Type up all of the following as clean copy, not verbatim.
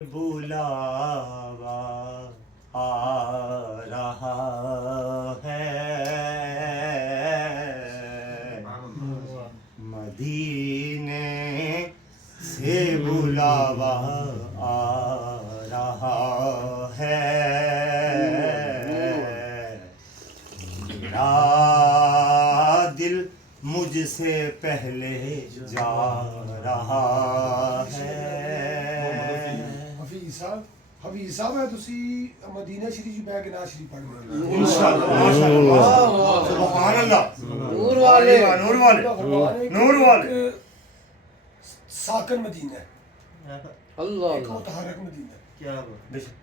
बुलावा आ रहा है, मदीने से बुलावा आ रहा है। मेरा दिल मुझसे पहले जा रहा है। ਹਫੀਜ਼ ਸਾਹਿਬ ਹੈ ਤੁਸੀਂ ਮਦੀਨਾ ਸ਼ਰੀਫ ਚ ਬਹਿ ਕੇ ਨਾਜ਼ ਸ਼ਰੀਫ ਪੜ੍ਹਨਾ इंशाअल्लाह माशाअल्लाह सुभान अल्लाह नूर वाले नूर वाले नूर वाले साकन मदीना है अल्लाह एक मुतहरक मदीना है। क्या बेशक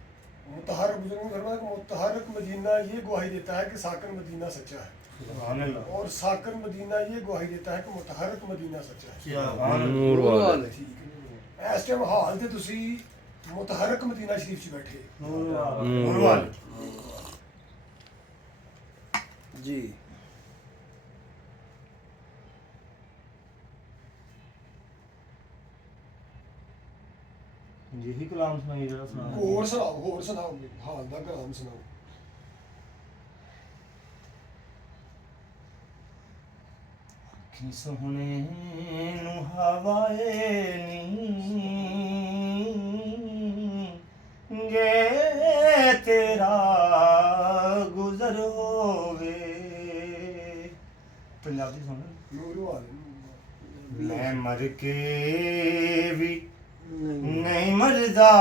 मुतहरक बुजुर्गों ने फरमाया कि मुतहरक मदीना ये गवाही देता है कि साकन मदीना सच्चा है, सुभान अल्लाह और साकन मदीना ये गवाही देता है कि मुतहरक मदीना सच्चा है। क्या सुभान नूर वाले ठीक है, इस टाइम हाल ते तुसी मुतहरक मदीना शरीफ च बैठे नूर वाले जी। यही कलाम सुनाई जरा सुना होर सुनाओ हाल दा कलाम सुनाओ। कि सोहने नू हवाए नी गे तेरा गुजर होवे। पंजाबी सुन नूर वाले मैं मर के भी नहीं मरदा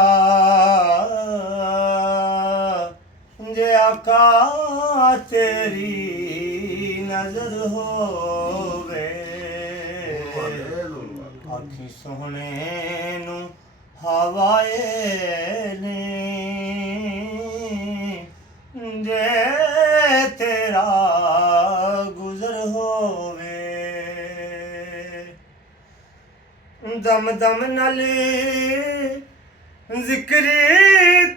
जे आका तेरी नजर होवे। आखी सोहने नू हवाए ने जे तेरा गुजर होवे। दम दम नल जिक्र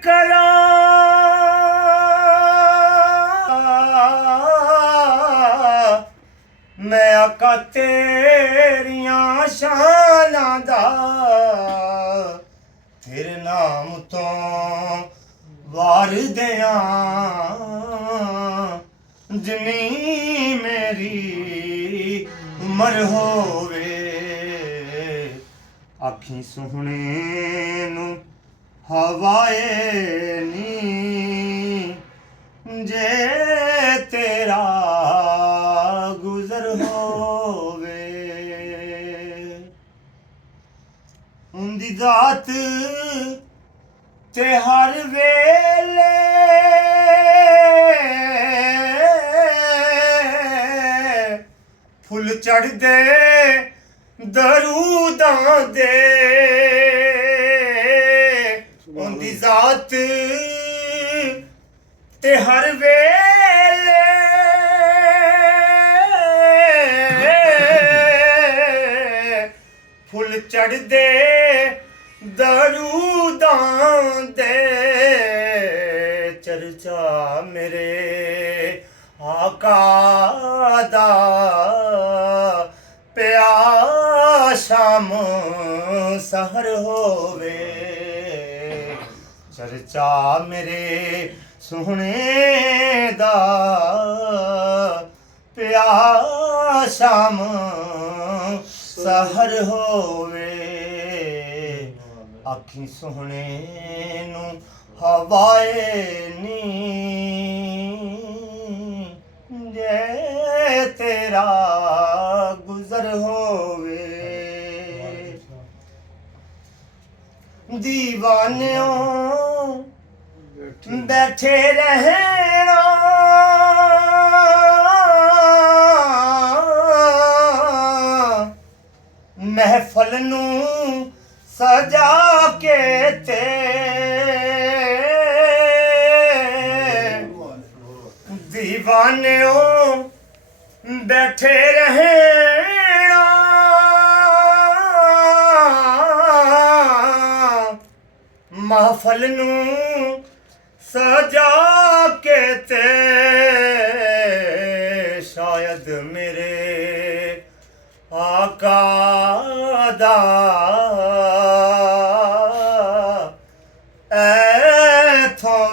करा मैं आका तेरियां शानां दा तेरे नाम तो वार दियां जिन्नी मेरी उमर होवे। आखी सोहने नू हवाए नी जे तेरा गुजर होवे। उंदी जात ते हर वेले फुल चढ़ दे दरूदां दे। उंदी जात ते हर वेले फुल चढ़ दे दरूदां दे। चर्चा मेरे आका दा पिया शाम सहर होवे। चर्चा मेरे सोहने दा पिया शाम सहर होवे। आखी सोहने नू हवाए नी जे तेरा गुजर होवे। दीवानियों बैठे रहना महफल नू सजा के ते दीवानियों बैठे रहना महफल नू सजा के ते। शायद मेरे आका दा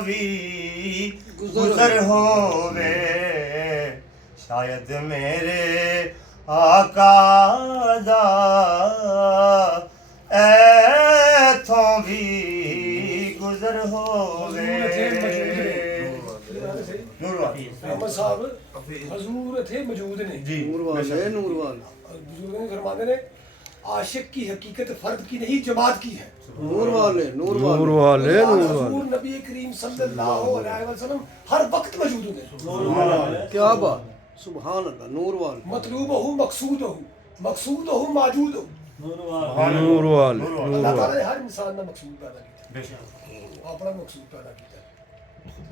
ਵੀ ਗੁਜ਼ਰ ਹੋਵੇ ਸ਼ਾਇਦ ਮੇਰੇ ਆਕਾ ਦਾ ਐਥੋਂ ਵੀ ਗੁਜ਼ਰ ਹੋਵੇ ਨੂਰ ਵਾਲੇ अहमद साहब हजूर थे मौजूद ने जी نور والے نور والے बुजुर्ग ने फरमाते ने आशिक की हकीकत फर्द की नहीं जमात की है نور والے نور نور والے والے نور हजूर والے नबी करीम सल्लल्लाहु अलैहि वसल्लम हर वक्त मौजूद होंगे کیا بات سبحان اللہ نور والے मतलूब हो मकसूद हो मौजूद हो نور والے اللہ نور تعالیٰ والے نے ہر انسان کا مقصود پیدا کیا اپنا مقصود پیدا کیا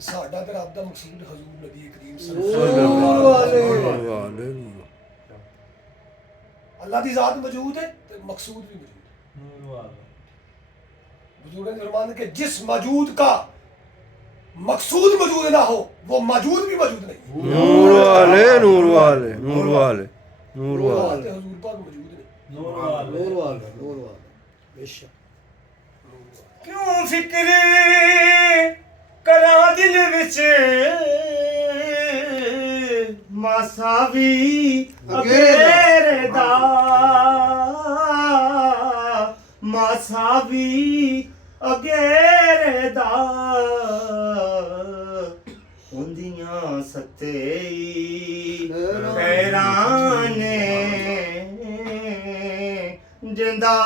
ساڈا تے رب دا مقصود حضور نبی کریم صلی اللہ علیہ نور والے نور والے وسلم اللہ دی ذات موجود ہے تے مقصود بھی موجود ہے بزرگ نے فرمایا کہ جس موجود کا مقصود موجود نہ ہو وہ موجود بھی موجود نہیں نور والے نور والے نور والے نور وہ والے بات ہے حضور پاک موجود نہیں نور والے نور والے بے شک کیوں فکر کراں دل وچ ماسا وی اگیرے دا ماسا وی اگیرے دا ہوندیاں ستے خیران جندا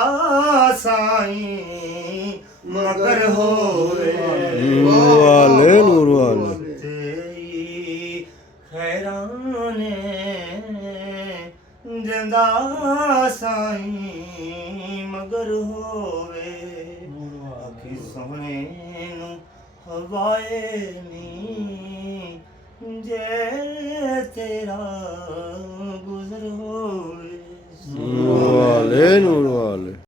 سائیں مگر ہوئے نور والے نور والے تیری خیران جندا سائیں مگر ہوئے آخی سونے نو ہوائے نی جے تیرا گزر ہوئے نور والے نور والے